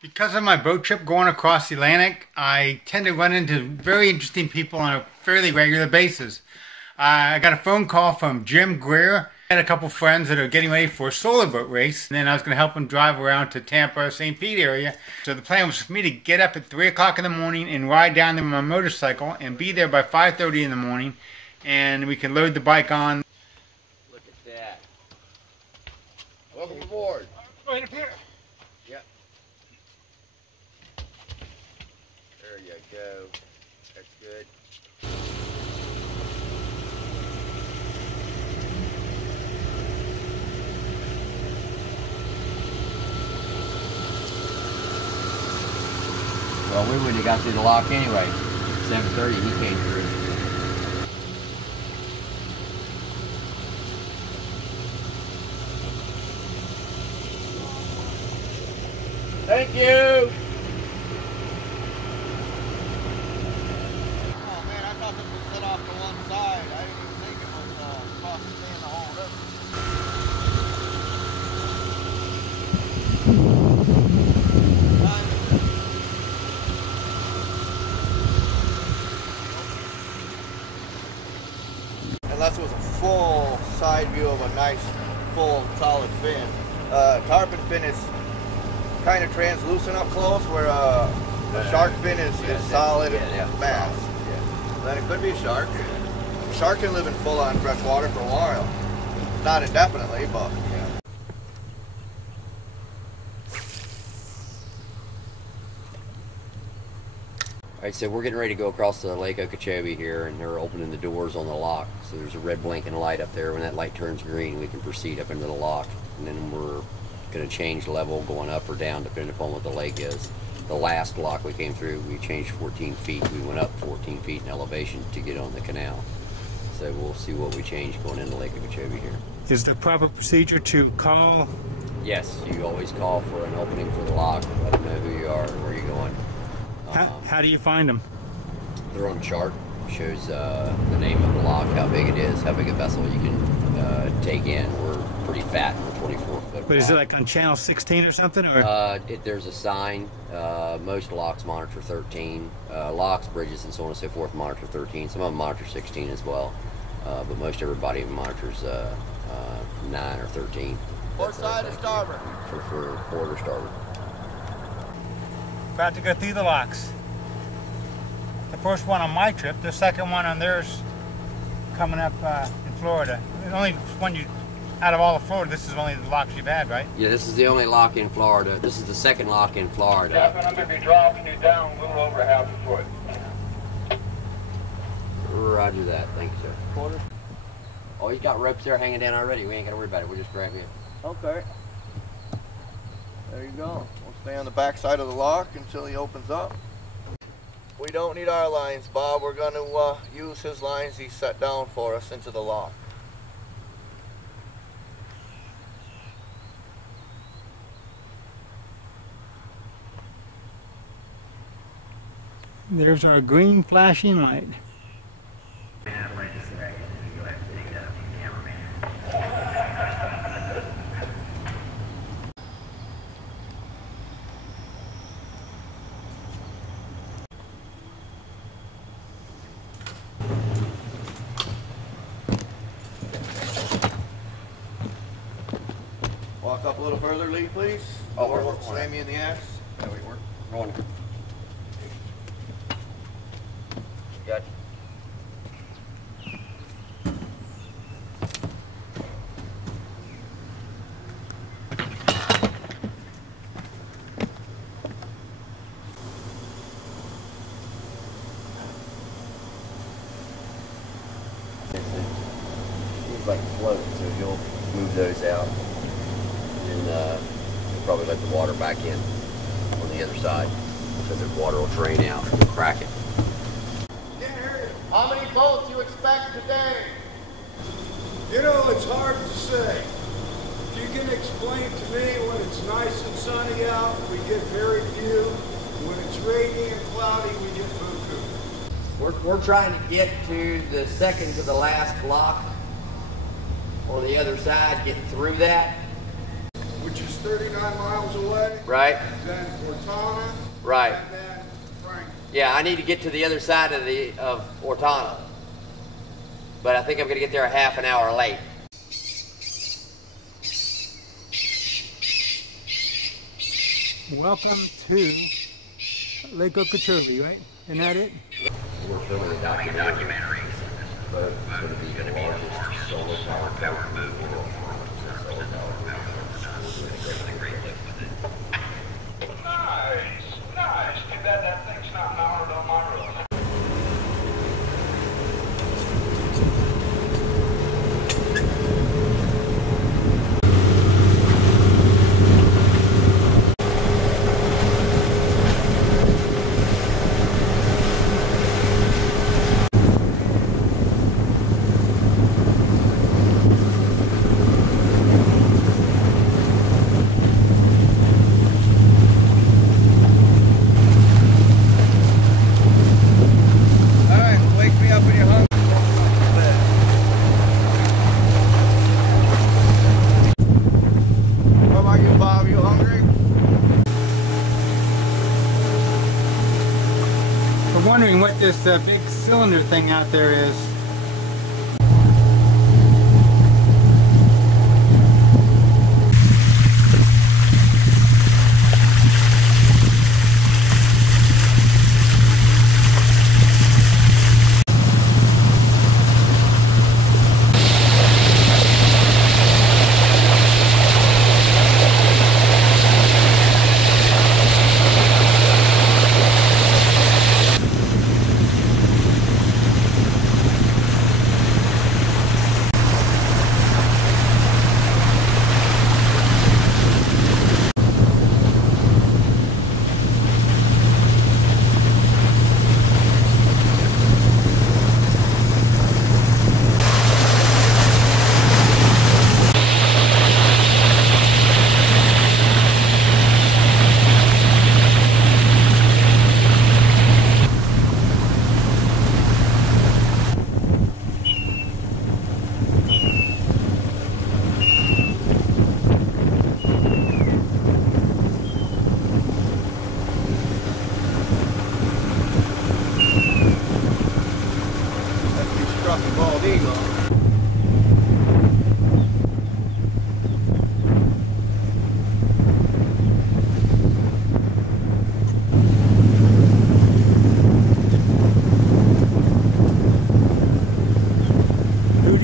Because of my boat trip going across the Atlantic, I tend to run into very interesting people on a fairly regular basis. I got a phone call from Jim Greer. I had a couple friends that are getting ready for a solar boat race, and then I was going to help them drive around to Tampa, St. Pete area. So the plan was for me to get up at 3 o'clock in the morning and ride down there with my motorcycle and be there by 5:30 in the morning, and we can load the bike on. Look at that. Welcome aboard. Right up here. Yep. There you go. That's good. Well, we wouldn't have got through the lock anyway. 7:30, he came through. Thank you! Oh man, I thought this was set off to one side. I didn't even think it was across the thing in the whole river. Unless it was a full side view of a nice, full, solid fin. Tarpon fin is kind of translucent up close, where the shark fin is solid and mass. Yeah. Then it could be a shark. A shark can live in full-on fresh water for a while. Not indefinitely, but yeah. Alright, so we're getting ready to go across the Lake Okeechobee here, and they're opening the doors on the lock. So there's a red blinking light up there. When that light turns green, we can proceed up into the lock. And then we're going to change level going up or down depending upon what the lake is. The last lock we came through, we changed 14 feet. We went up 14 feet in elevation to get on the canal. So we'll see what we change going into Lake Okeechobee here. Is the proper procedure to call? Yes, you always call for an opening for the lock. Let them know who you are and where you're going. How do you find them? They're on a chart. Shows the name of the lock, how big it is, how big a vessel you can take in. We're pretty fat, we're 24 foot. But is it like on channel 16 or something? Or? There's a sign. Most locks monitor 13. Locks, bridges, and so on and so forth monitor 13. Some of them monitor 16 as well. But most everybody monitors 9 or 13. Port side or starboard? For port or starboard. About to go through the locks. The first one on my trip, the second one on theirs coming up in Florida. The only one out of all of Florida, this is only the locks you've had, right? Yeah, this is the only lock in Florida. This is the second lock in Florida. Captain, I'm going to be dropping you down a little over half a foot. Roger that. Thank you, sir. Quarter? Oh, he's got ropes there hanging down already. We ain't got to worry about it. We'll just grab you. Okay. There you go. We'll stay on the back side of the lock until he opens up. We don't need our lines, Bob. We're going to use his lines he set down for us into the lock. There's our green flashing light. Walk up a little further, Lee, please. Oh, we're slam you in the ass. Yeah, we work. Going. Got Seems like float, so you'll move those out. And then you'll probably let the water back in on the other side. So the water will drain out and crack it. How many boats you expect today? You know, it's hard to say. If you can explain to me when it's nice and sunny out, we get very few. When it's rainy and cloudy, we get buku. We're trying to get to the second to the last block on the other side, getting through that. Which is 39 miles away. Right. Then Ortona. Right. And then Frank. Yeah, I need to get to the other side of Ortona. But I think I'm going to get there a half an hour late. Welcome to Lake Okeechobee, right? Isn't that it? We're filming a documentary. But it's going to be the largest solar powered move in the world. Solar powered. Nice. Too bad that thing's not mounted on my roof. Wondering what this big cylinder thing out there is.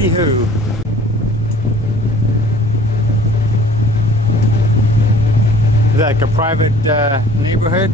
Hoo. Is that like a private neighborhood?